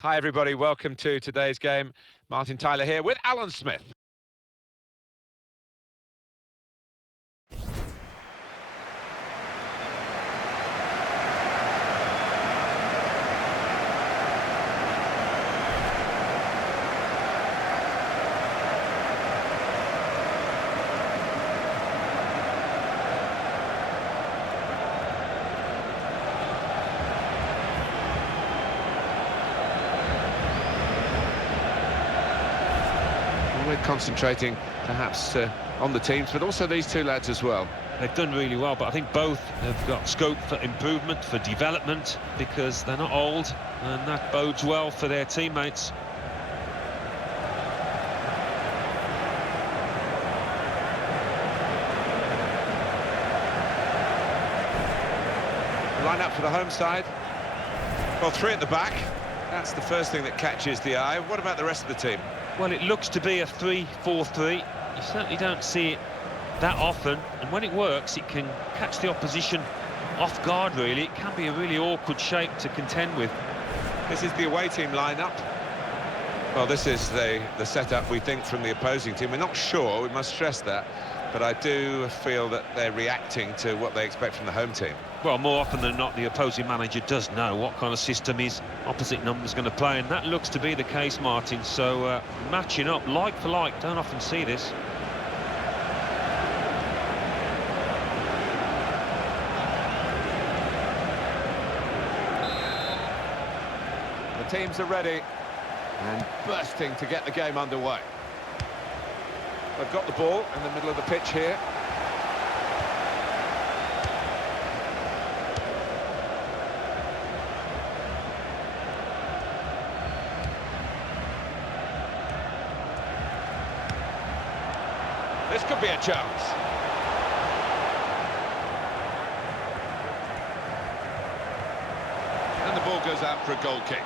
Hi everybody, welcome to today's game. Martin Tyler here with Alan Smith. We're concentrating perhaps on the teams, but also these two lads as well. They've done really well, but I think both have got scope for improvement, for development, because they're not old, and that bodes well for their teammates. Line up for the home side. Well, three at the back. That's the first thing that catches the eye. What about the rest of the team? Well, it looks to be a 3-4-3. You certainly don't see it that often, and when it works, it can catch the opposition off guard, really. It can be a really awkward shape to contend with. This is the away team lineup. Well, this is the setup, we think, from the opposing team. We're not sure, we must stress that, but I do feel that they're reacting to what they expect from the home team. Well, more often than not, the opposing manager does know what kind of system his opposite number's going to play, and that looks to be the case, Martin. So, matching up like for like, don't often see this. The teams are ready and bursting to get the game underway. They've got the ball in the middle of the pitch here. This could be a chance. And the ball goes out for a goal kick.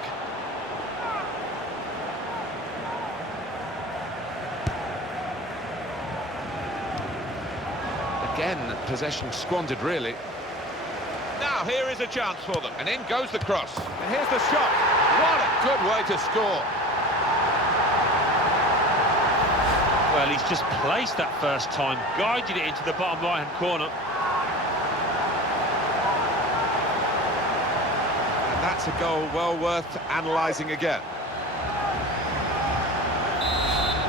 Again, possession squandered, really. Now, here is a chance for them. And in goes the cross. And here's the shot. What a good way to score. Well, he's just placed that first time, guided it into the bottom right-hand corner. And that's a goal well worth analysing again.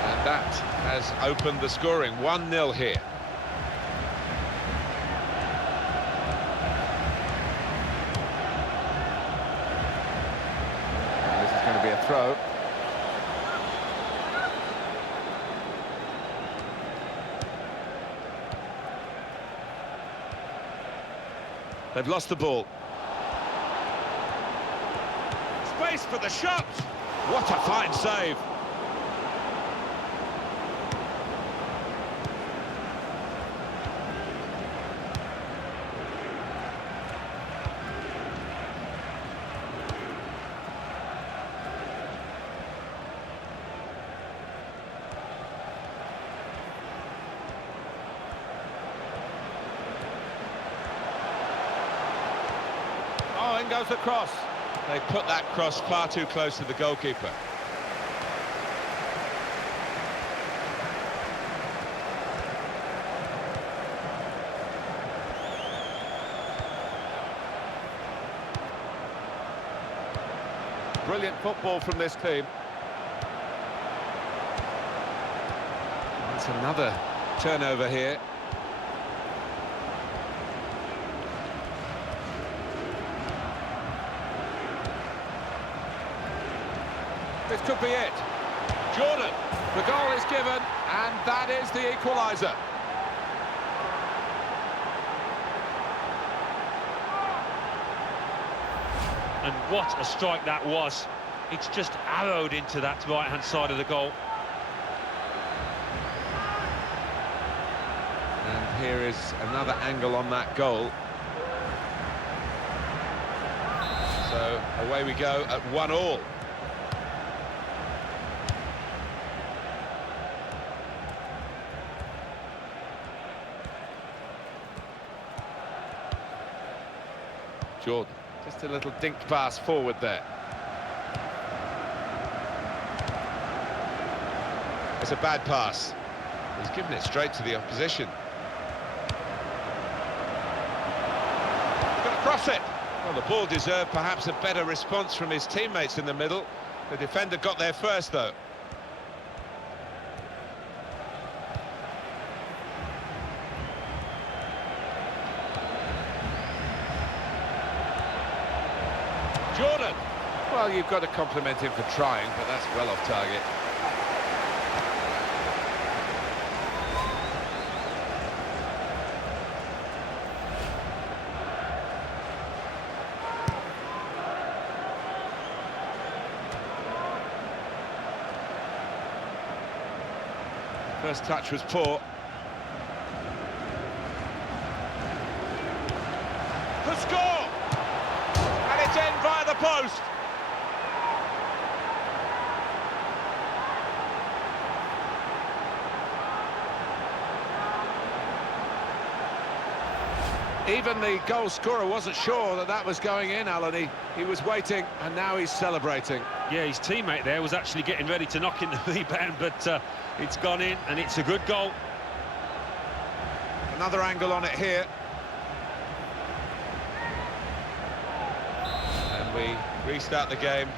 And that has opened the scoring. 1-0 here. And this is going to be a throw. They've lost the ball. Space for the shot! What a fine save! Oh, in goes the cross. They put that cross far too close to the goalkeeper. Brilliant football from this team. That's another turnover here. This could be it. Jordan, the goal is given, and that is the equaliser. And what a strike that was. It's just arrowed into that right-hand side of the goal. And here is another angle on that goal. So away we go at 1-1. Jordan, just a little dinked pass forward there. It's a bad pass. He's given it straight to the opposition. He's got to cross it. Well, the ball deserved perhaps a better response from his teammates in the middle. The defender got there first, though. Jordan. Well, you've got to compliment him for trying, but that's well off target. First touch was poor. The score! And it's in via the post. Even the goal scorer wasn't sure that that was going in, Alan. He was waiting, and now he's celebrating. Yeah, his teammate there was actually getting ready to knock in the rebound, but it's gone in, and it's a good goal. Another angle on it here. And we restart the game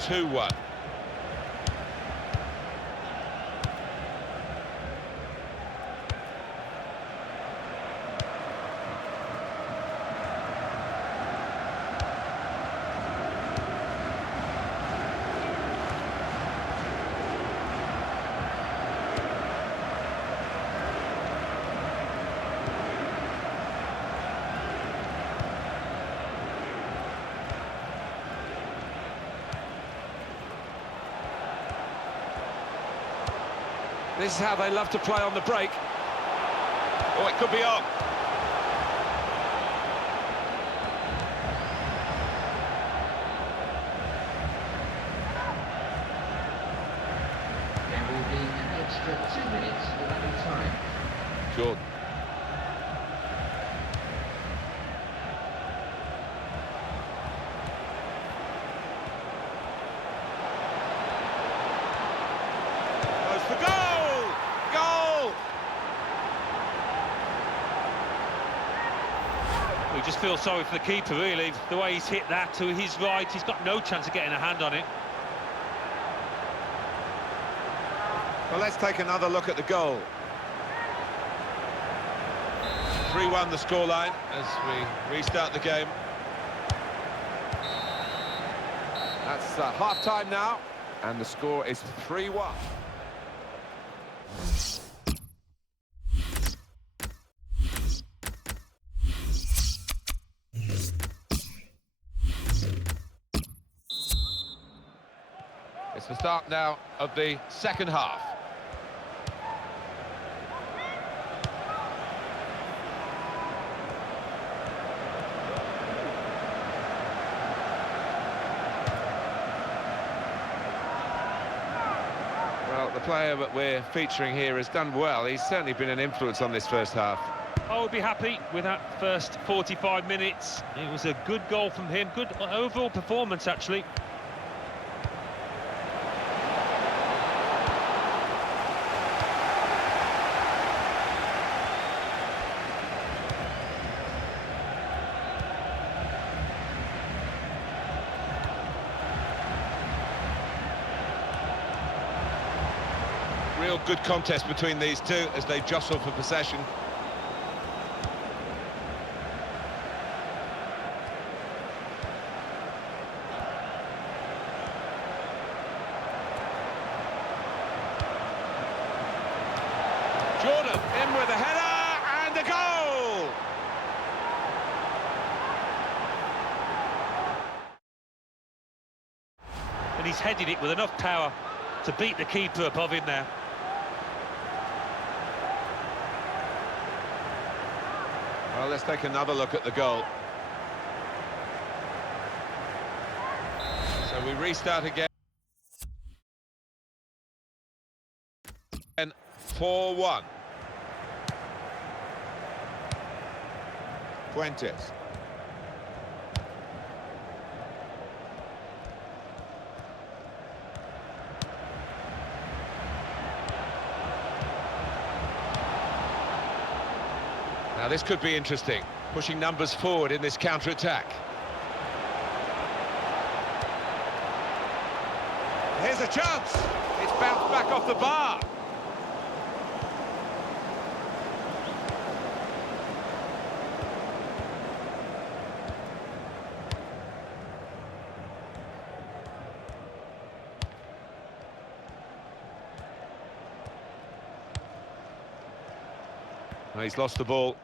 2-1. This is how they love to play on the break. Oh, it could be on. There will be an extra 2 minutes of added time. Jordan. Goes for goal! Goal! We just feel sorry for the keeper, really. The way he's hit that to his right, he's got no chance of getting a hand on it. Well, let's take another look at the goal. 3-1 the scoreline as we restart the game. That's half-time now, and the score is 3-1. It's the start now of the second half. Well, the player that we're featuring here has done well. He's certainly been an influence on this first half. I would be happy with that first 45 minutes. It was a good goal from him. Good overall performance, actually. Real good contest between these two as they jostle for possession. Jordan in with a header and a goal! And he's headed it with enough power to beat the keeper above him there. Well, let's take another look at the goal. So we restart again. 4-1. Fuentes. Now this could be interesting, pushing numbers forward in this counter-attack. Here's a chance. It's bounced back off the bar. Well, he's lost the ball.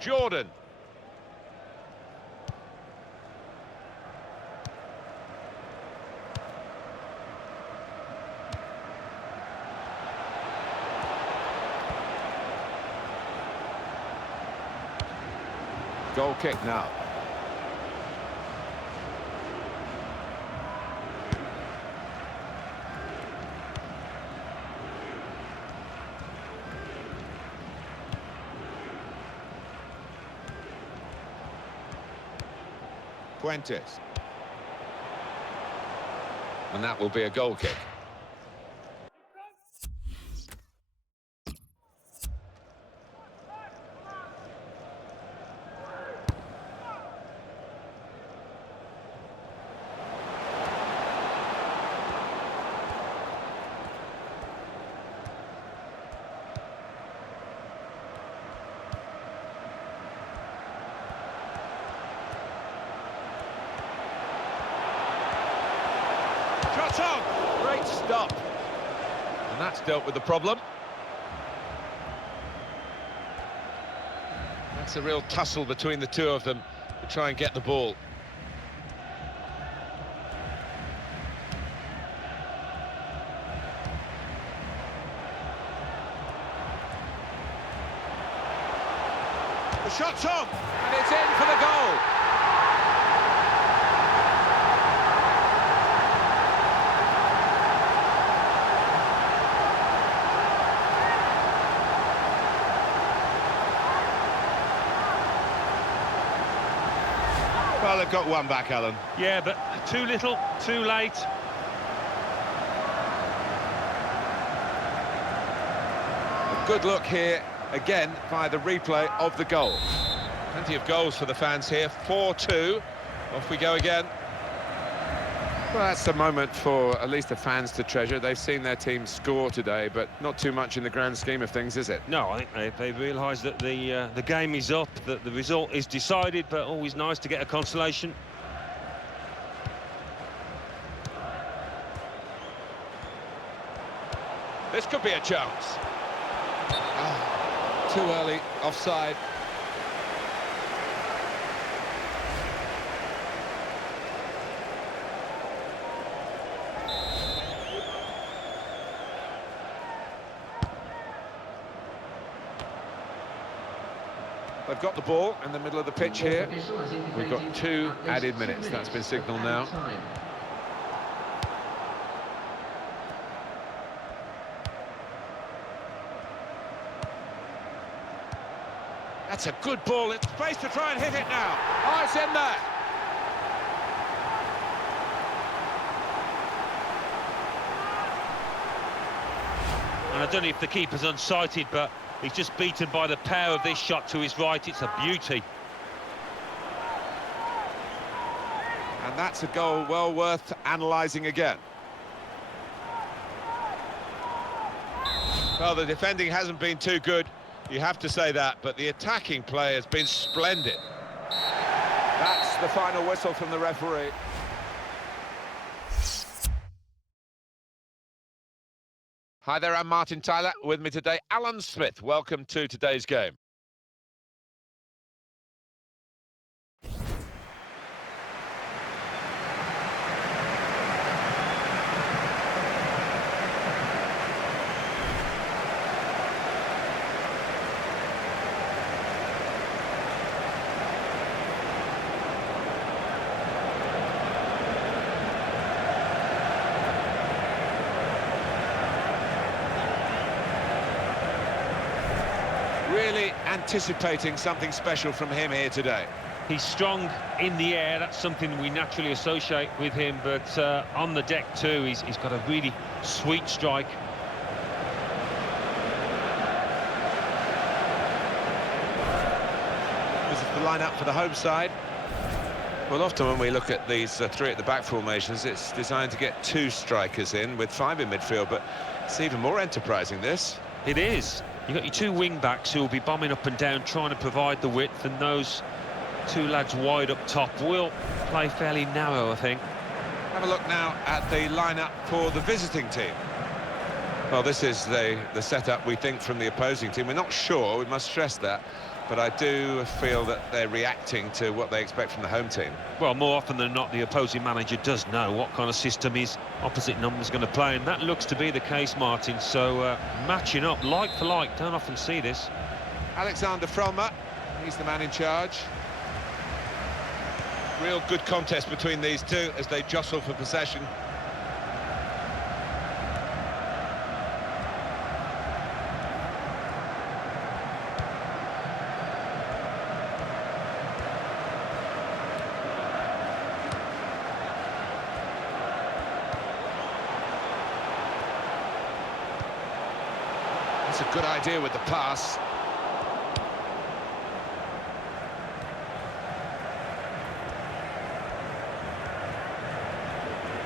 Jordan. Goal kick now. Fuentes. And that will be a goal kick. Shot on! Great stop. And that's dealt with the problem. That's a real tussle between the two of them to try and get the ball. The shot's on, and it's in for the goal. Well, they've got one back, Alan. Yeah, but too little, too late. A good look here, again, via the replay of the goal. Plenty of goals for the fans here, 4-2. Off we go again. Well, that's the moment for at least the fans to treasure. They've seen their team score today, but not too much in the grand scheme of things, is it? No, I think they've realised that the game is up, that the result is decided, but always nice to get a consolation. This could be a chance. Too early, offside. They've got the ball in the middle of the pitch here. We've got 2 added minutes. That's been signalled now. That's a good ball. It's space to try and hit it now. Oh, it's in there. And I don't know if the keeper's unsighted, but he's just beaten by the power of this shot to his right. It's a beauty. And that's a goal well worth analysing again. Well, the defending hasn't been too good, you have to say that, but the attacking play has been splendid. That's the final whistle from the referee. Hi there, I'm Martin Tyler. With me today, Alan Smith. Welcome to today's game. Really anticipating something special from him here today. He's strong in the air, that's something we naturally associate with him, but on the deck too, he's got a really sweet strike. This is the lineup for the home side. Well, often when we look at these three at the back formations, it's designed to get two strikers in with five in midfield, but it's even more enterprising, this. It is. You've got your two wing-backs who will be bombing up and down, trying to provide the width, and those two lads wide up top will play fairly narrow, I think. Have a look now at the lineup for the visiting team. Well, this is the setup we think from the opposing team. We're not sure, we must stress that, but I do feel that they're reacting to what they expect from the home team. Well, more often than not, the opposing manager does know what kind of system his opposite number's going to play, and that looks to be the case, Martin. So matching up like for like, don't often see this. Alexander Frolmer, he's the man in charge. Real good contest between these two as they jostle for possession. That's a good idea with the pass.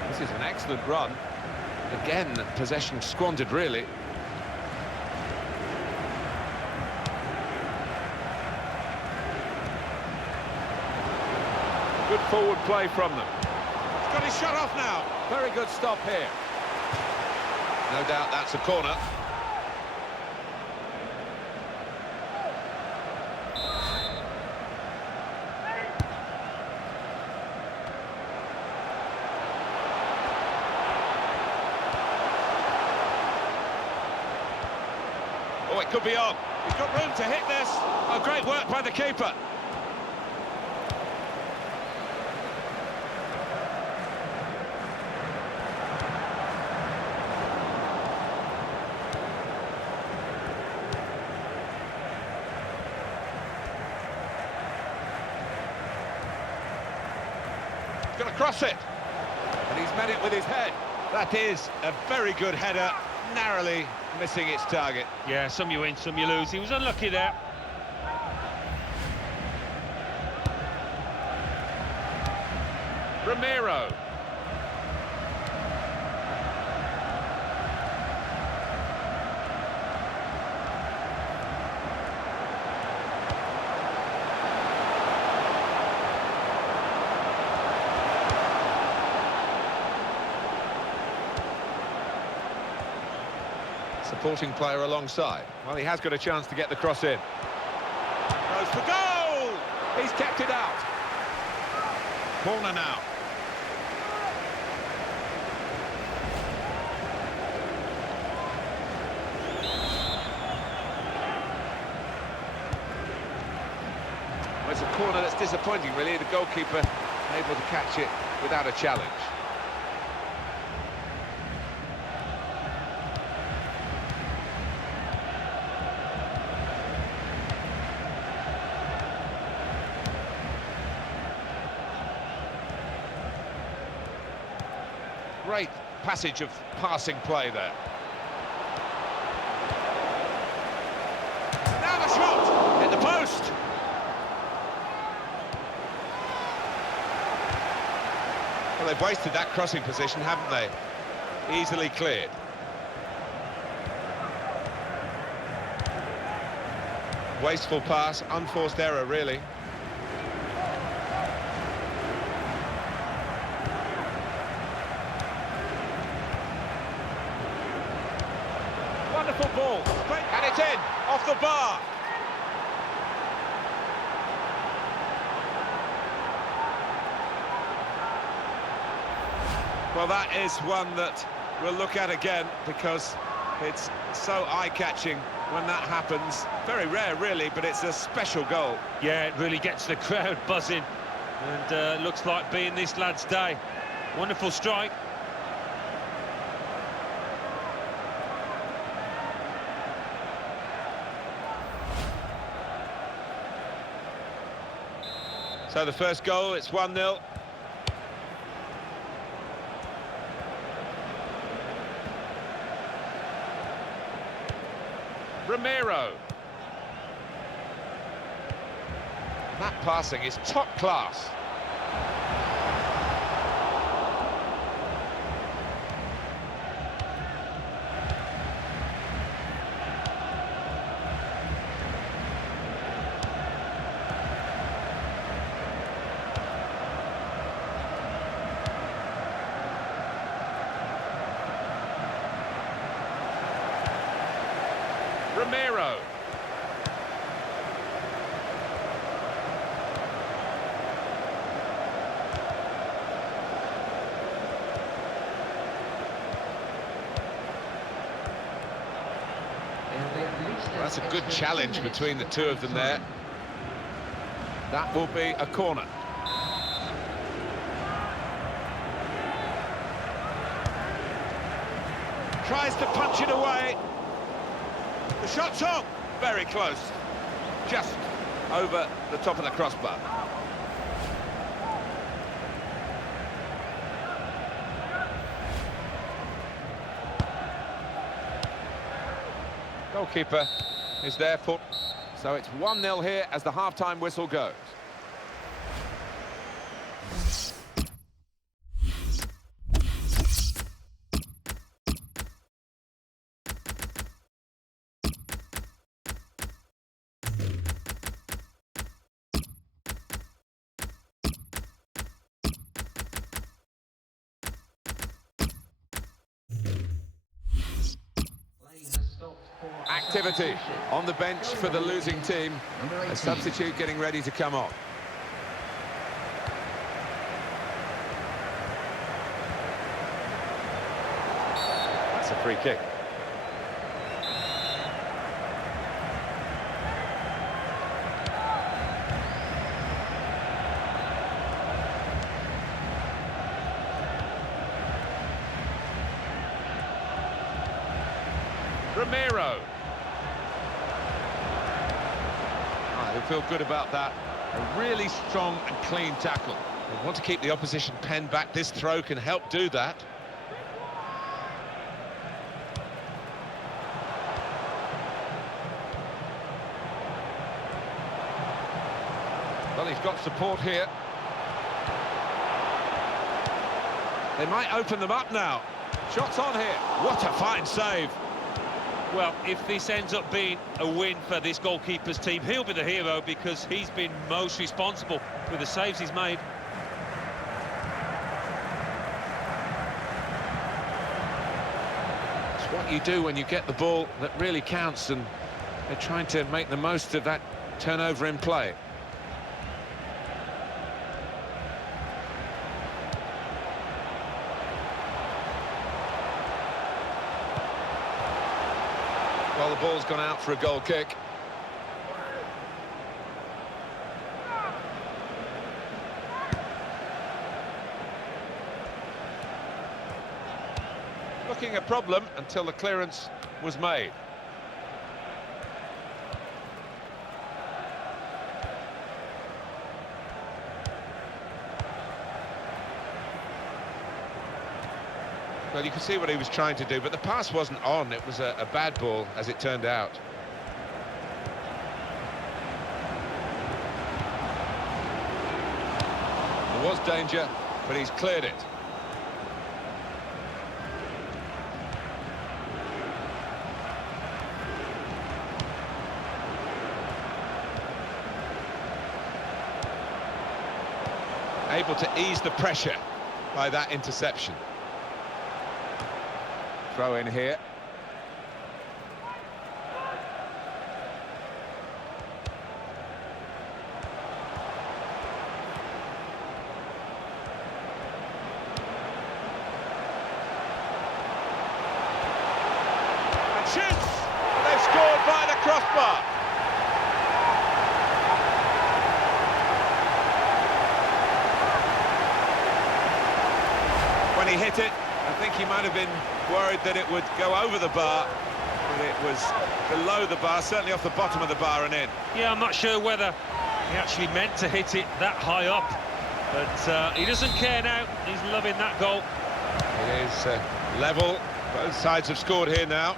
This is an excellent run. Again, possession squandered, really. Good forward play from them. He's got his shot off now. Very good stop here. No doubt that's a corner. Oh, it could be on. He's got room to hit this. Oh, great work by the keeper. He's going to cross it. And he's met it with his head. That is a very good header, narrowly missing its target. Yeah, some you win, some you lose. He was unlucky there. Ramiro. Supporting player alongside. Well, he has got a chance to get the cross in. Goes for goal! He's kept it out. Corner now. Well, it's a corner that's disappointing, really. The goalkeeper able to catch it without a challenge. Great passage of passing play there. Now the shot! Hit the post! Well, they've wasted that crossing position, haven't they? Easily cleared. Wasteful pass, unforced error, really. Wonderful ball, and it's in, off the bar. Well, that is one that we'll look at again because it's so eye-catching when that happens. Very rare, really, but it's a special goal. Yeah, it really gets the crowd buzzing, and looks like being this lad's day. Wonderful strike. So the first goal, it's 1-0. Romero. That passing is top class. Romero. That's a good challenge between the two of them there. That will be a corner. Tries to punch it away. The shot's on. Very close. Just over the top of the crossbar. Goalkeeper is there for... So it's 1-0 here as the half-time whistle goes. Activity on the bench for the losing team. A substitute getting ready to come on. That's a free kick. Romero. They feel good about that. A really strong and clean tackle. They want to keep the opposition pen back. This throw can help do that. Well, he's got support here. They might open them up now. Shots on here. What a fine save. Well, if this ends up being a win for this goalkeeper's team, he'll be the hero because he's been most responsible with the saves he's made. It's what you do when you get the ball that really counts, and they're trying to make the most of that turnover in play. Well, the ball's gone out for a goal kick. Looking a problem until the clearance was made. Well, you can see what he was trying to do, but the pass wasn't on. It was a bad ball, as it turned out. There was danger, but he's cleared it. Able to ease the pressure by that interception. Throw in here. And shoots! They've scored by the crossbar. When he hit it, I think he might have been worried that it would go over the bar, but it was below the bar, certainly off the bottom of the bar and in. Yeah, I'm not sure whether He actually meant to hit it that high up, but he doesn't care now. He's loving that goal. It is level. Both sides have scored here now.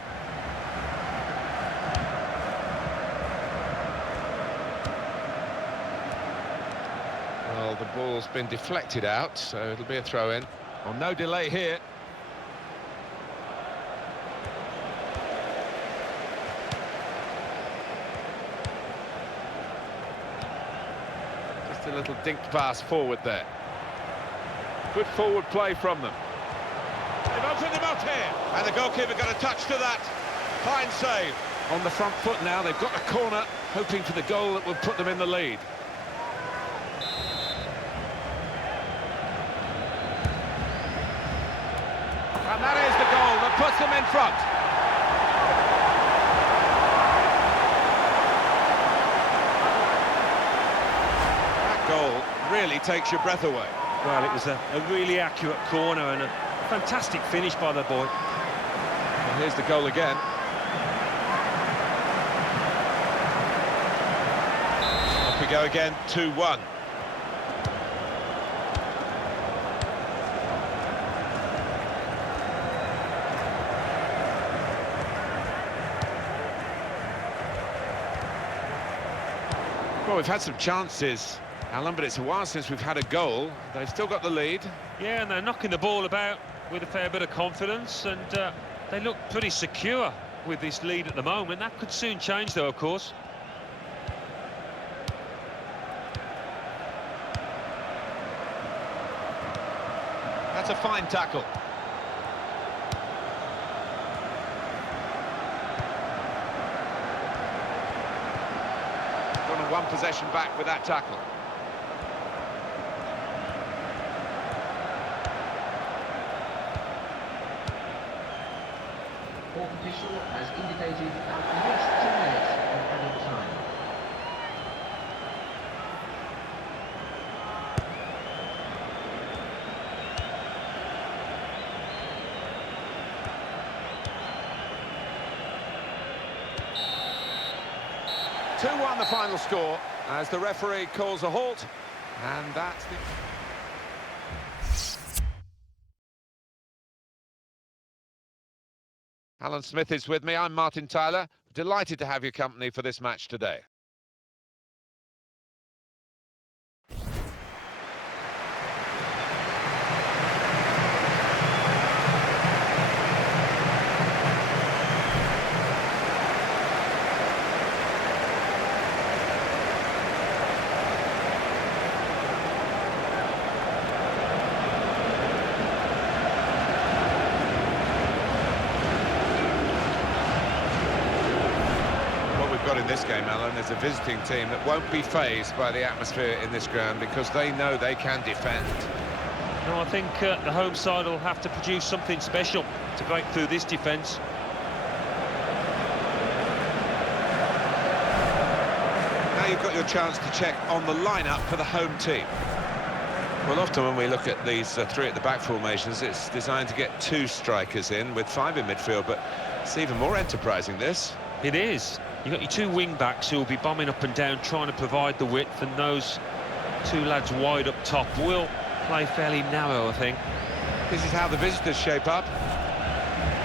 Well, the ball's been deflected out, so it'll be a throw-in. Well, no delay here. Just a little dinked pass forward there. Good forward play from them. They've opened him up here, and the goalkeeper got a touch to that. Fine save. On the front foot now, they've got a corner, hoping for the goal that will put them in the lead. And that is the goal that puts them in front. That goal really takes your breath away. Well, it was a really accurate corner and a fantastic finish by the boy. And here's the goal again. Off we go again, 2-1. Well, we've had some chances, Alan, but it's a while since we've had a goal. They've still got the lead. Yeah, and they're knocking the ball about with a fair bit of confidence, and they look pretty secure with this lead at the moment. That could soon change, though, of course. That's a fine tackle. Gone on one possession back with that tackle. Fourth official has indicated at least 2 minutes of added time. The final score as the referee calls a halt, and that's the... Alan Smith is with me. I'm Martin Tyler. Delighted to have your company for this match today. In this game, Alan, is a visiting team that won't be fazed by the atmosphere in this ground because they know they can defend. No, I think the home side will have to produce something special to break through this defence. Now you've got your chance to check on the lineup for the home team. Well, often when we look at these three at the back formations, it's designed to get 2 strikers in with 5 in midfield, but it's even more enterprising, this. It is. You've got your 2 wing-backs who will be bombing up and down, trying to provide the width, and those 2 lads wide up top will play fairly narrow, I think. This is how the visitors shape up.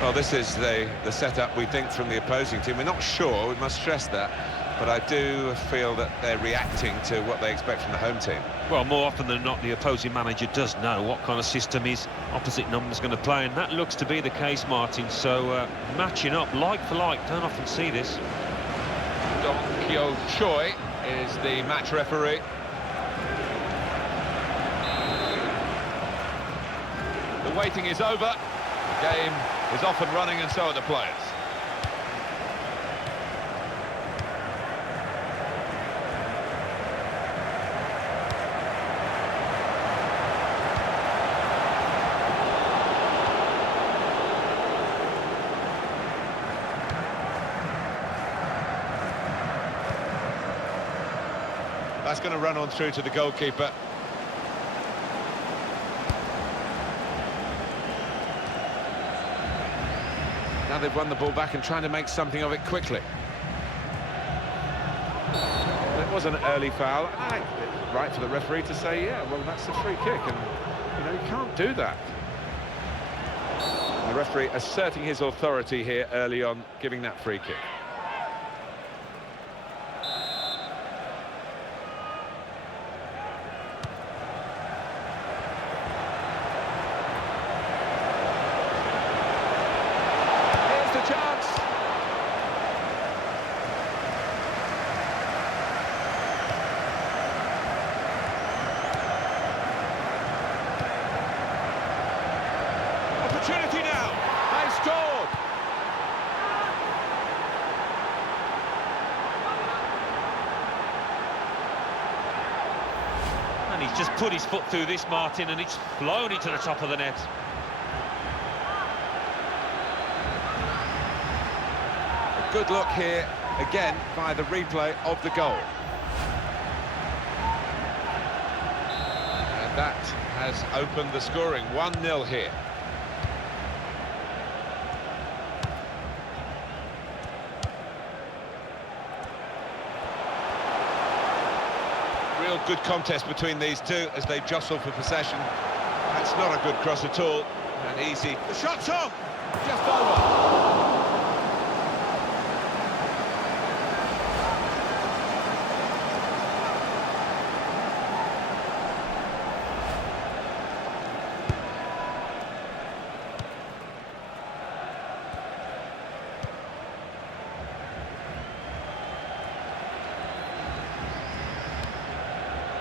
Well, this is the setup we think from the opposing team. We're not sure, we must stress that, but I do feel that they're reacting to what they expect from the home team. Well, more often than not, the opposing manager does know what kind of system his opposite number's going to play, and that looks to be the case, Martin. So, matching up like for like, don't often see this. Dong Kyo Choi is the match referee. The waiting is over. The game is off and running, and so are the players. That's going to run on through to the goalkeeper. Now they've won the ball back and trying to make something of it quickly. was an early foul. I think it's right for the referee to say, yeah, well, that's a free kick, and you can't do that. The referee asserting his authority here early on, giving that free kick. Here's the chance. Opportunity now. They scored. And he's just put his foot through this, Martin, and it's flown into the top of the net. A good look here, again, by the replay of the goal. And that has opened the scoring, 1-0 here. Real good contest between these two as they jostle for possession. That's not a good cross at all, and easy. The shot's on! Just over.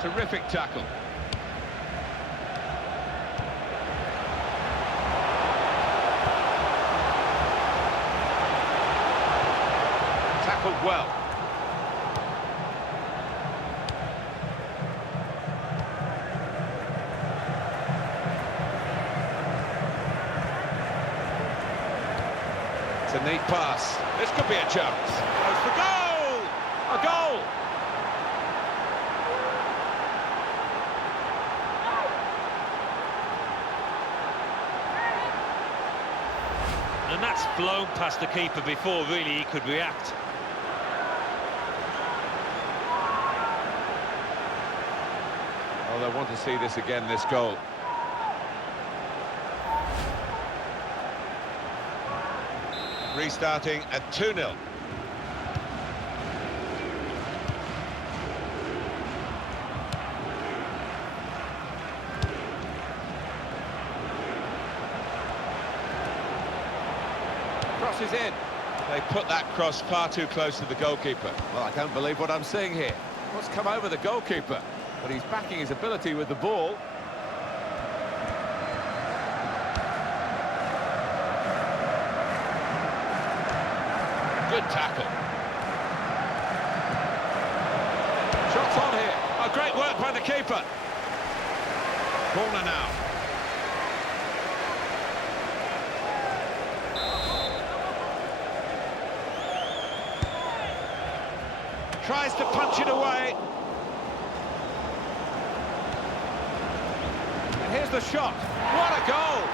Terrific tackle. Tackled well. It's a neat pass. This could be a chance. Goes for goal! A goal! And that's flown past the keeper before really he could react. Well, they want to see this again, this goal. Restarting at 2-0. Crosses in. They put that cross far too close to the goalkeeper. Well, I don't believe what I'm seeing here. What's come over the goalkeeper? But he's backing his ability with the ball. Good tackle. Shots on here. Oh, great work by the keeper. Corner now. Tries to punch it away. And here's the shot. What a goal!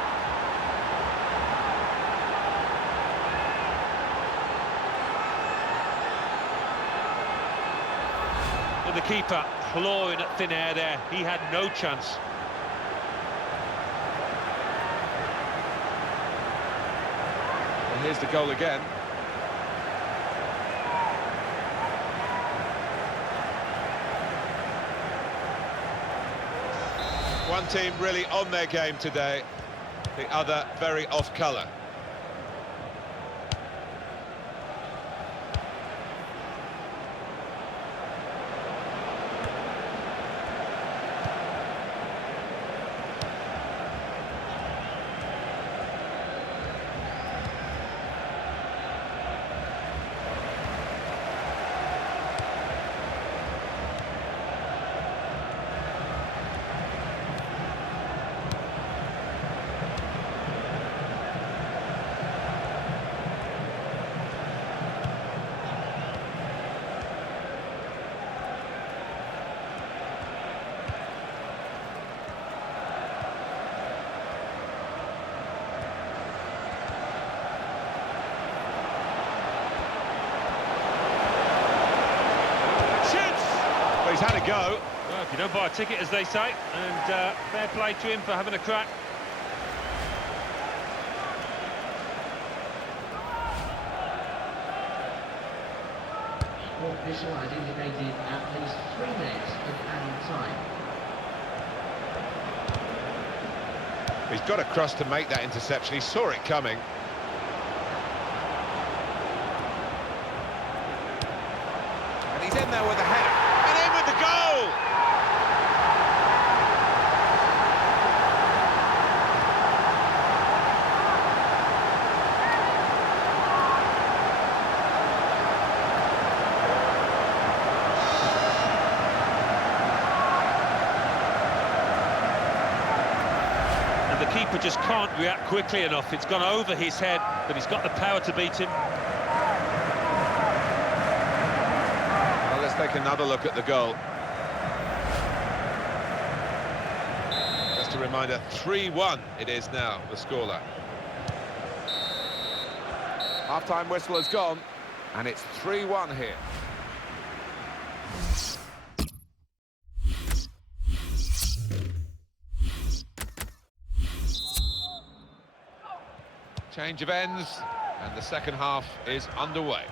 And the keeper clawing at thin air there. He had no chance. And here's the goal again. One team really on their game today, the other very off colour. he's had a go. Well, if you don't buy a ticket, as they say, and fair play to him for having a crack. Sport official has indicated at least 3 minutes of added time. He's got across to make that interception. He saw it coming. And he's in there with a header. And in with the goal! And the keeper just can't react quickly enough. It's gone over his head, but he's got the power to beat him. Well, let's take another look at the goal. Just a reminder, 3-1 it is now, the scoreline. Half-time whistle has gone, and it's 3-1 here. Change of ends, and the second half is underway.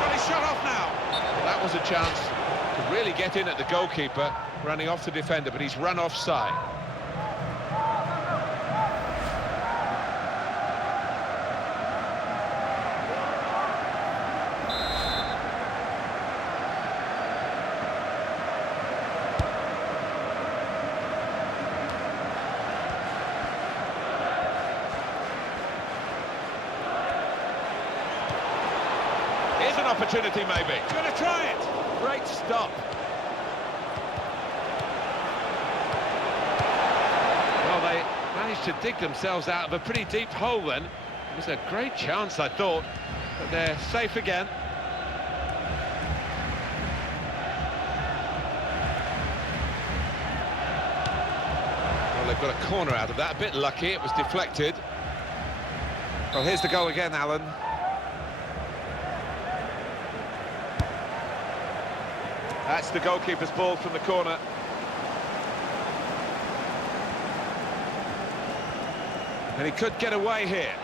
Got his shot off now. Well, that was a chance to really get in at the goalkeeper, running off the defender, but he's run offside. Here's an opportunity, maybe. He's going to try it. Great stop. Well, they managed to dig themselves out of a pretty deep hole then. It was a great chance, I thought, but they're safe again. Well, they've got a corner out of that. A bit lucky, it was deflected. Well, here's the goal again, Alan. That's the goalkeeper's ball from the corner. And he could get away here.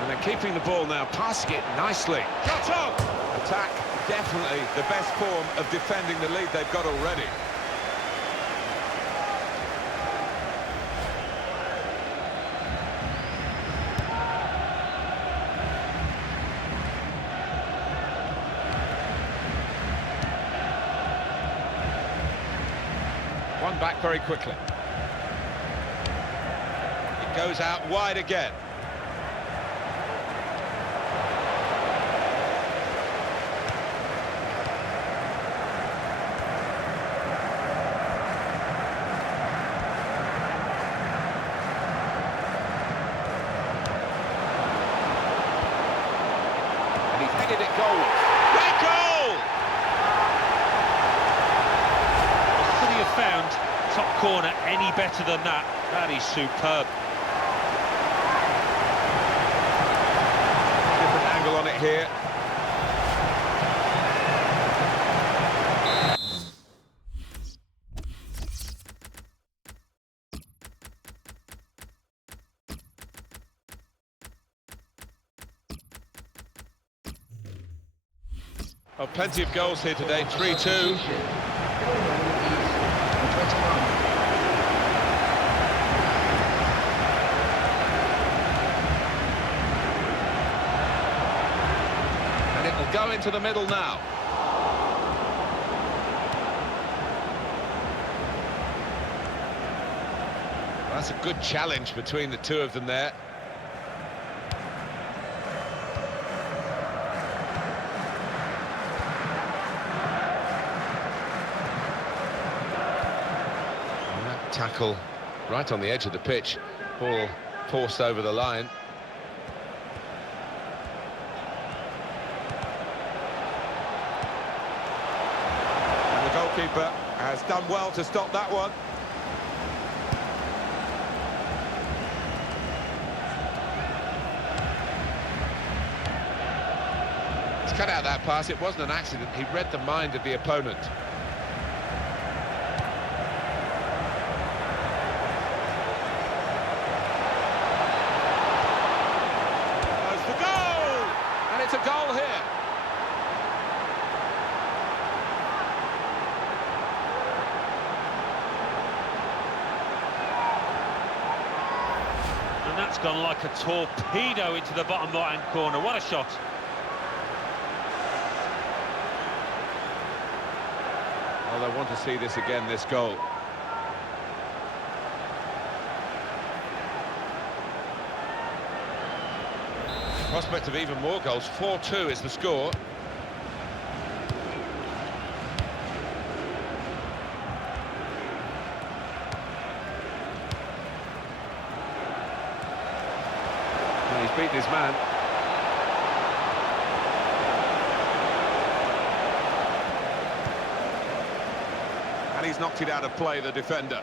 And they're keeping the ball now, passing it nicely. Shot on! Attack, definitely the best form of defending the lead they've got already. One back very quickly. It goes out wide again. And he's headed it goal. Great goal! Could he have found top corner any better than that? That is superb. Different angle on it here. Oh, plenty of goals here today, 3-2. And it will go into the middle now. Well, that's a good challenge between the two of them there. Tackle right on the edge of the pitch, ball forced over the line. Keeper has done well to stop that one. He's cut out that pass. It wasn't an accident. He read the mind of the opponent. Goes for goal! And it's a goal here. And that's gone like a torpedo into the bottom right-hand corner. What a shot. Well, I want to see this again, this goal. Prospect of even more goals. 4-2 is the score. And he's beaten his man. And he's knocked it out of play, the defender.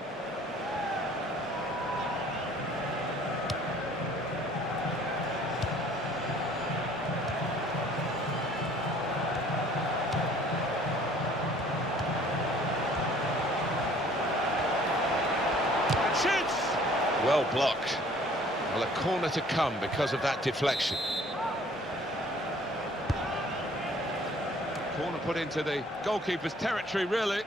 And shoots! Well blocked. Well, a corner to come because of that deflection. Corner put into the goalkeeper's territory, really.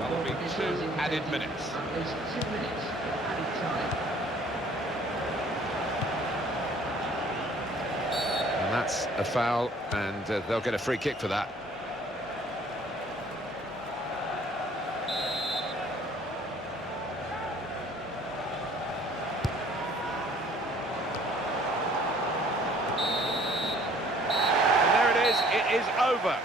That'll be 2 added minutes. At least 2 minutes of added time. And that's a foul, and they'll get a free kick for that. And there it is over.